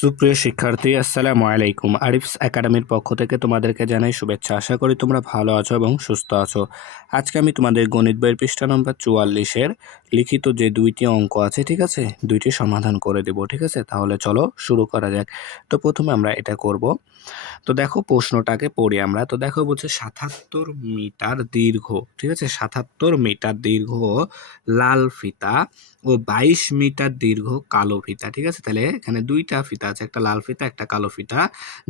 সুপ্রিয় শিক্ষার্থী, আসসালামু আলাইকুম। আরিফস একাডেমির পক্ষ থেকে তোমাদেরকে জানাই শুভেচ্ছা। আশা করি তোমরা ভালো আছো এবং সুস্থ আছো। আজকে আমি তোমাদের গণিত বইয়ের পৃষ্ঠা নম্বর 44-এর লিখিত যে দুইটি অঙ্ক আছে, ঠিক আছে, দুইটি সমাধান করে দেব, ঠিক আছে। তাহলে চলো শুরু করা যাক। তো প্রথমে আমরা এটা করব। তো দেখো প্রশ্নটাকে পড়ি আমরা। তো দেখো বলছে ৭৭ মিটার দীর্ঘ, ঠিক আছে, ৭৭ মিটার দীর্ঘ লাল ফিতা ও ২২ মিটার দীর্ঘ কালো ফিতা, ঠিক আছে। তাহলে এখানে দুইটা ফিতা আছে, একটা লাল ফিতা একটা কালো ফিতা,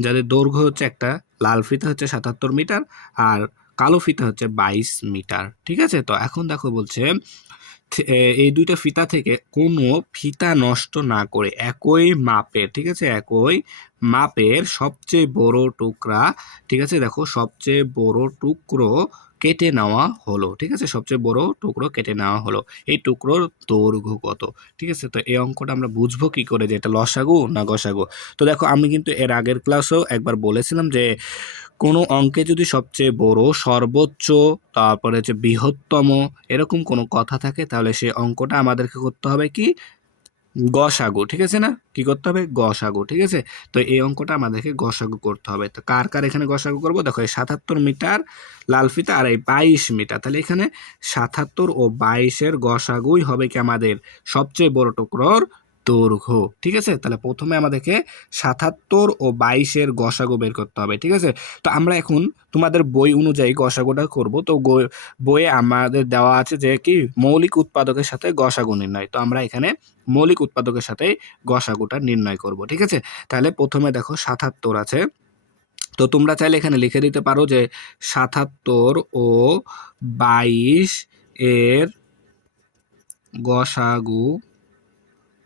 যাদের দৈর্ঘ্য হচ্ছে, একটা লাল ফিতা হচ্ছে ৭৭ মিটার আর কালো ফিতা হচ্ছে ২২ মিটার, ঠিক আছে। তো এখন দেখো বলছে এই দুইটা ফিতা থেকে কোনো ফিতা নষ্ট না করে একই মাপের, ঠিক আছে, একই মাপের সবচেয়ে বড় টুকরা, ঠিক আছে, দেখো সবচেয়ে বড় টুকরো কেটে নেওয়া হলো, ঠিক আছে, সবচেয়ে বড় টুকরো কেটে নেওয়া হলো। এই টুকরোর দৈর্ঘ্য কত, ঠিক আছে। তো এই অঙ্কটা আমরা বুঝবো কি করে যে এটা লসাগু না গসাগু? তো দেখো আমি কিন্তু এর আগের ক্লাসেও একবার বলেছিলাম যে কোনো অঙ্কে যদি সবচেয়ে বড়, সর্বোচ্চ, তারপরে হচ্ছে বৃহত্তম, এরকম কোনো কথা থাকে, তাহলে সেই অঙ্কটা আমাদেরকে করতে হবে কি, গসাগু, ঠিক আছে না? কি করতে হবে? গসাগু, ঠিক আছে। তো এই অঙ্কটা আমাদেরকে গসাগু করতে হবে। তো কার কার এখানে গসাগু করব? দেখো এই ৭৭ মিটার লাল ফিতা আর এই ২২ মিটার, তাহলে এখানে ৭৭ ও ২২-এর গসাগুই হবে কি আমাদের সবচেয়ে বড় টুকরোর দৈর্ঘ্য, ঠিক আছে। তাহলে প্রথমে আমাদেরকে ৭৭ ও ২২-এর গসাগু বের করতে হবে, ঠিক আছে। তো আমরা এখন তোমাদের বই অনুযায়ী গসাগুটা করব। তো বইয়ে আমাদের দেওয়া আছে যে কি, মৌলিক উৎপাদকের সাথে গসাগু নির্ণয়। তো আমরা এখানে মৌলিক উৎপাদকের সাথে গসাগুটা নির্ণয় করব, ঠিক আছে। তাহলে প্রথমে দেখো ৭৭ আছে। তো তোমরা চাইলে এখানে লিখে দিতে পারো যে ৭৭ ও ২২ এর গসাগু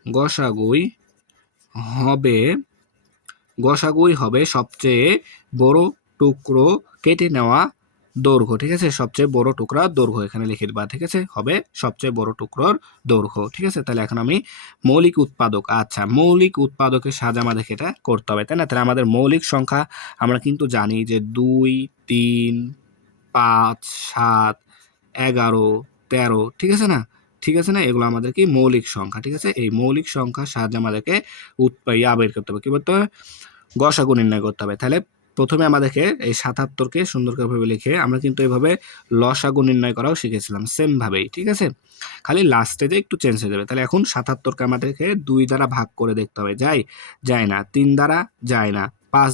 গসাগুই হবে গসাগুই হবে সবচেয়ে বড় টুকরো কেটে নেওয়া দৈর্ঘ্য, ঠিক আছে, সবচেয়ে বড় টুকরার দৈর্ঘ্য এখানে লিখে দিবা, ঠিক আছে, হবে সবচেয়ে বড় টুকরোর দৈর্ঘ্য, ঠিক আছে। তাহলে এখন আমি মৌলিক উৎপাদক, আচ্ছা মৌলিক উৎপাদকের সাহায্যে আমাদেরকে এটা করতে হবে, তাই না? তাহলে আমাদের মৌলিক সংখ্যা আমরা কিন্তু জানি যে ২, ৩, ৫, ৭, ১১, ১৩, ঠিক আছে না? ঠিক আছে না? এগুলো আমাদের কি মৌলিক সংখ্যা, ঠিক আছে। এই মৌলিক সংখ্যার সাহায্যে আমাদেরকে বের করতে হবে, কি করতে হবে? গসাগু নির্ণয় করতে হবে। তাহলে প্রথমে আমাদেরকে এই ৭৭-কে সুন্দর করে লিখে আমরা কিন্তু এভাবে লসাগু নির্ণয় করাও শিখেছিলাম সেম ভাবেই, ঠিক আছে। খালি লাস্টে যে একটু চেঞ্জ হয়ে যাবে। তাহলে এখন ৭৭-কে আমাদেরকে ২ দ্বারা ভাগ করে দেখতে হবে, যায় না। ৩ দ্বারা যায় না। ৫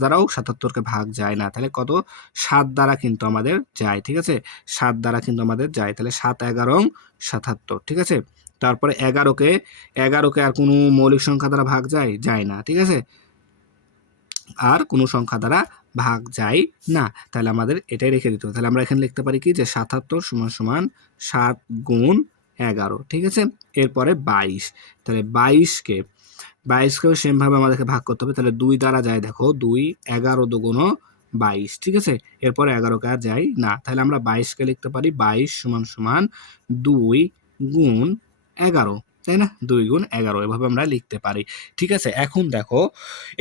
দ্বারাও ৭৭-কে ভাগ যায় না। তাহলে কত? ৭ দ্বারা কিন্তু আমাদের যায়, ঠিক আছে। ৭ দ্বারা কিন্তু আমাদের যায়। তাহলে ৭, ১১, ৭৭, ঠিক আছে। তারপরে ১১কে আর কোনো মৌলিক সংখ্যা দ্বারা ভাগ যায় না, ঠিক আছে। আর কোনো সংখ্যা দ্বারা ভাগ যায় না। তাহলে আমাদের এটাই রেখে দিতে হবে। তাহলে আমরা এখানে লিখতে পারি কি, যে ৭৭ সমান সমান ৭ গুণ ১১, ঠিক আছে। এরপরে ২২, তাহলে ২২কেও সেমভাবে আমাদেরকে ভাগ করতে হবে। তাহলে ২ দ্বারা যায়, দেখো ২, ১১ দুগুণ ২২, ঠিক আছে। এরপরে ১১কে আর যায় না। তাহলে আমরা ২২কে লিখতে পারি ২২ সমান সমান ২ গুণ ১১, তাই না? ২ গুণ ১১ এভাবে আমরা লিখতে পারি, ঠিক আছে। এখন দেখো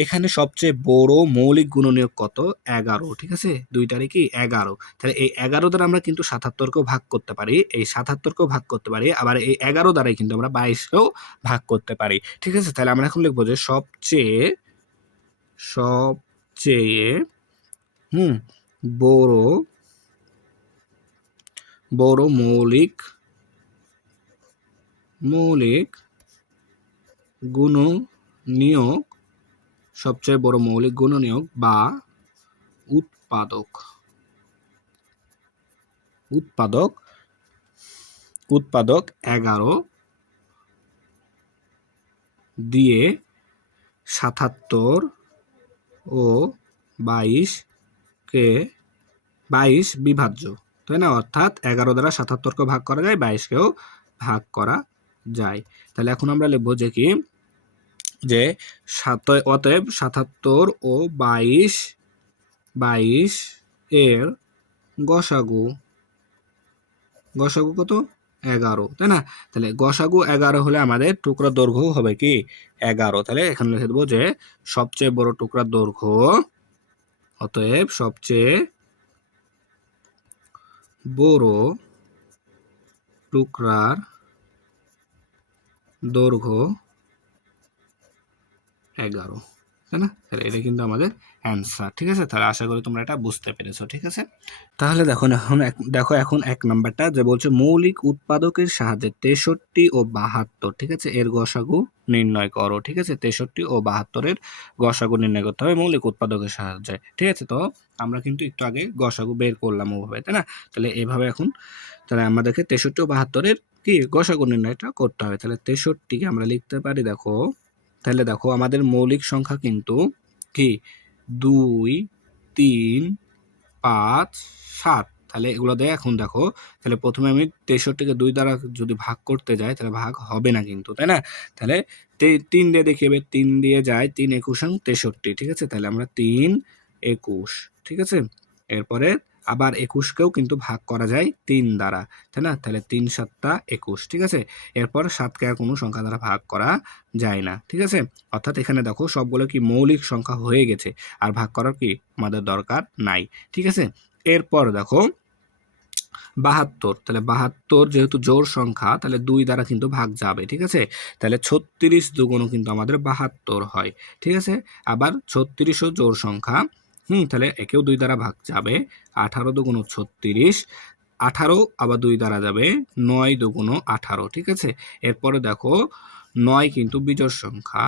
এখানে সবচেয়ে বড় মৌলিক গুণনীয়ক কত? ১১, ঠিক আছে। দুইটারই কি ১১। তাহলে এই ১১ দ্বারা আমরা কিন্তু ৭৭-কেও ভাগ করতে পারি, এই ৭৭-কেও ভাগ করতে পারি, আবার এই ১১ দ্বারাই কিন্তু আমরা ২২-কেও ভাগ করতে পারি, ঠিক আছে। তাহলে আমরা এখন লিখবো যে সবচেয়ে সবচেয়ে হুম বড় বড় মৌলিক গুণনীয়ক, সবচেয়ে বড় মৌলিক গুণনীয়ক বা উৎপাদক উৎপাদক উৎপাদক ১১ দিয়ে ৭৭ ও ২২-কে ২২ বিভাজ্য, তাই না? অর্থাৎ ১১ দ্বারা ৭৭-কেও ভাগ করা যায়, ২২-কেও ভাগ করা যায়। তাহলে এখন আমরা লিখবো যে কি, যে অতএব ৭৭ ও ২২ এর গসাগু কত? ১১, তাই না? তাহলে গসাগু ১১ হলে আমাদের টুকরার দৈর্ঘ্য হবে কি ১১। তাহলে এখানে লিখে দেবো যে সবচেয়ে বড় টুকরার দৈর্ঘ্য, অতএব সবচেয়ে বড় টুকরার দৈর্ঘ্য 11, তাই না? তাহলে এটা কিন্তু আমাদের অ্যান্সার, ঠিক আছে? তাহলে আশা করি তোমরা এটা বুঝতে পেরেছো, ঠিক আছে? তাহলে দেখো এখন 1 নাম্বারটা যে বলছে মৌলিক উৎপাদকের সাহায্যে 63 ও 72, ঠিক আছে, এর গসাগু নির্ণয় করো, ঠিক আছে? 63 ও 72 এর গসাগু নির্ণয় করতে হবে মৌলিক উৎপাদকের সাহায্যে, ঠিক আছে? তো আমরা কিন্তু একটু আগে গসাগু বের করলাম ওভাবে, তাই না? তাহলে এভাবে এখন তাহলে আমাদেরকে 63 ও 72 এর কি গসাগু নির্ণয়টা করতে হবে। তাহলে 63 কে আমরা লিখতে পারি, দেখো তাহলে দেখো আমাদের মৌলিক সংখ্যা কিন্তু কি 2, 3, 5, 7, তাহলে এগুলো দিয়ে এখন দেখো তাহলে প্রথমে আমি 63-কে 2 দ্বারা যদি ভাগ করতে যাই তাহলে ভাগ হবে না কিন্তু, তাই না? তাহলে 3 দিয়ে দেখি এবার 3 দিয়ে যায় 3 21 63, ঠিক আছে? তাহলে আমরা 3 21, ঠিক আছে? এরপরে আবার 21কেও কিন্তু ভাগ করা যায় 3 দ্বারা, তাই না? তাহলে 3 7 21, ঠিক আছে? এরপর 7কে আর কোনো সংখ্যা দ্বারা ভাগ করা যায় না, ঠিক আছে? অর্থাৎ এখানে দেখো সবগুলো কি মৌলিক সংখ্যা হয়ে গেছে, আর ভাগ করার কি আমাদের দরকার নাই, ঠিক আছে? এরপর দেখো 72, তাহলে 72 যেহেতু জোড় সংখ্যা তাহলে 2 দ্বারা কিন্তু ভাগ যাবে, ঠিক আছে? তাহলে 36 দুগুণও কিন্তু আমাদের 72 হয়, ঠিক আছে? আবার 36ও জোড় সংখ্যা, তাহলে একেও 2 দ্বারা ভাগ যাবে, 18 দুগুণ 36, 18 আবার 2 দ্বারা যাবে, 9 দুগুণ 18, ঠিক আছে? এরপরে দেখো 9 কিন্তু বিজোড় সংখ্যা,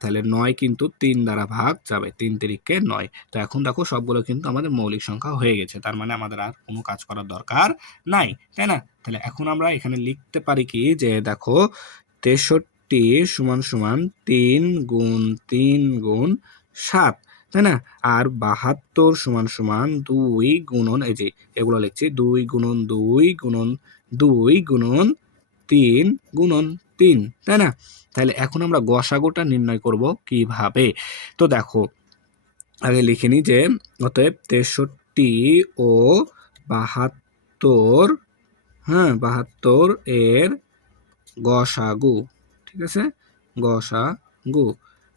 তাহলে 9 কিন্তু 3 দ্বারা ভাগ যাবে, 3 তিরিকে 9। তো এখন দেখো সবগুলো কিন্তু আমাদের মৌলিক সংখ্যা হয়ে গেছে, তার মানে আমাদের আর কোনো কাজ করার দরকার নাই, তাই না? তাহলে এখন আমরা এখানে লিখতে পারি কি যে দেখো 63 সমান সমান 3 গুণ 3 গুণ 7, তাই না? আর 72 সমান সমান 2 গুণন এই যে এগুলো লিখছি 2 গুণন 2 গুণন 2 গুণন 3 গুণন 3, তাই না? তাহলে এখন আমরা গসাগুটা নির্ণয় করব কিভাবে? তো দেখো আগে লিখে নিই যে অতএব 63 ও 72, 72 এর গসাগু, ঠিক আছে? গসাগু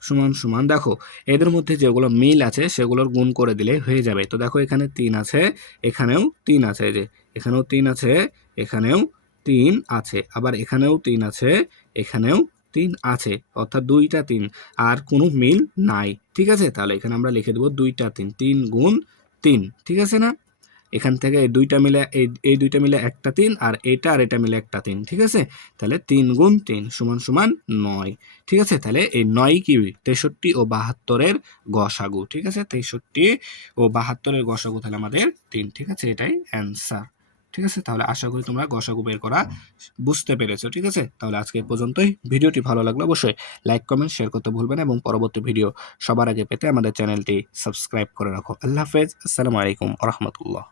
সমান সমান দেখো এদের মধ্যে যেগুলো মিল আছে সেগুলোর গুণ করে দিলে হয়ে যাবে। তো দেখো এখানে 3 আছে, এখানেও 3 আছে, এই যে এখানেও 3 আছে, এখানেও 3 আছে, আবার এখানেও 3 আছে, এখানেও 3 আছে, অর্থাৎ 2টা 3 আর কোনো মিল নাই, ঠিক আছে? তাহলে এখানে আমরা লিখে দেবো 2টা 3, 3 গুণ 3, ঠিক আছে না? এখান থেকে এই দুইটা মিলে এই দুইটা মিলে একটা 3 আর এটা মিলে একটা 3, ঠিক আছে? তাহলে 3 গুণ 3 সমান সমান 9, ঠিক আছে? তাহলে এই 9 কি 63 ও 72 এর গসাগু, ঠিক আছে? 63 ও 72 এর গসাগু তাহলে আমাদের 3, ঠিক আছে? এটাই অ্যান্সার, ঠিক আছে? তাহলে আশা করি তোমরা গসাগু বের করা বুঝতে পেরেছো, ঠিক আছে? তাহলে আজকে এই পর্যন্তই। ভিডিওটি ভালো লাগলে অবশ্যই লাইক কমেন্ট শেয়ার করতে ভুলবেন না এবং পরবর্তী ভিডিও সবার আগে পেতে আমাদের চ্যানেলটি সাবস্ক্রাইব করে রাখো। আল্লাহ হাফেজ, আসসালামু আলাইকুম ওয়া রাহমাতুল্লাহ।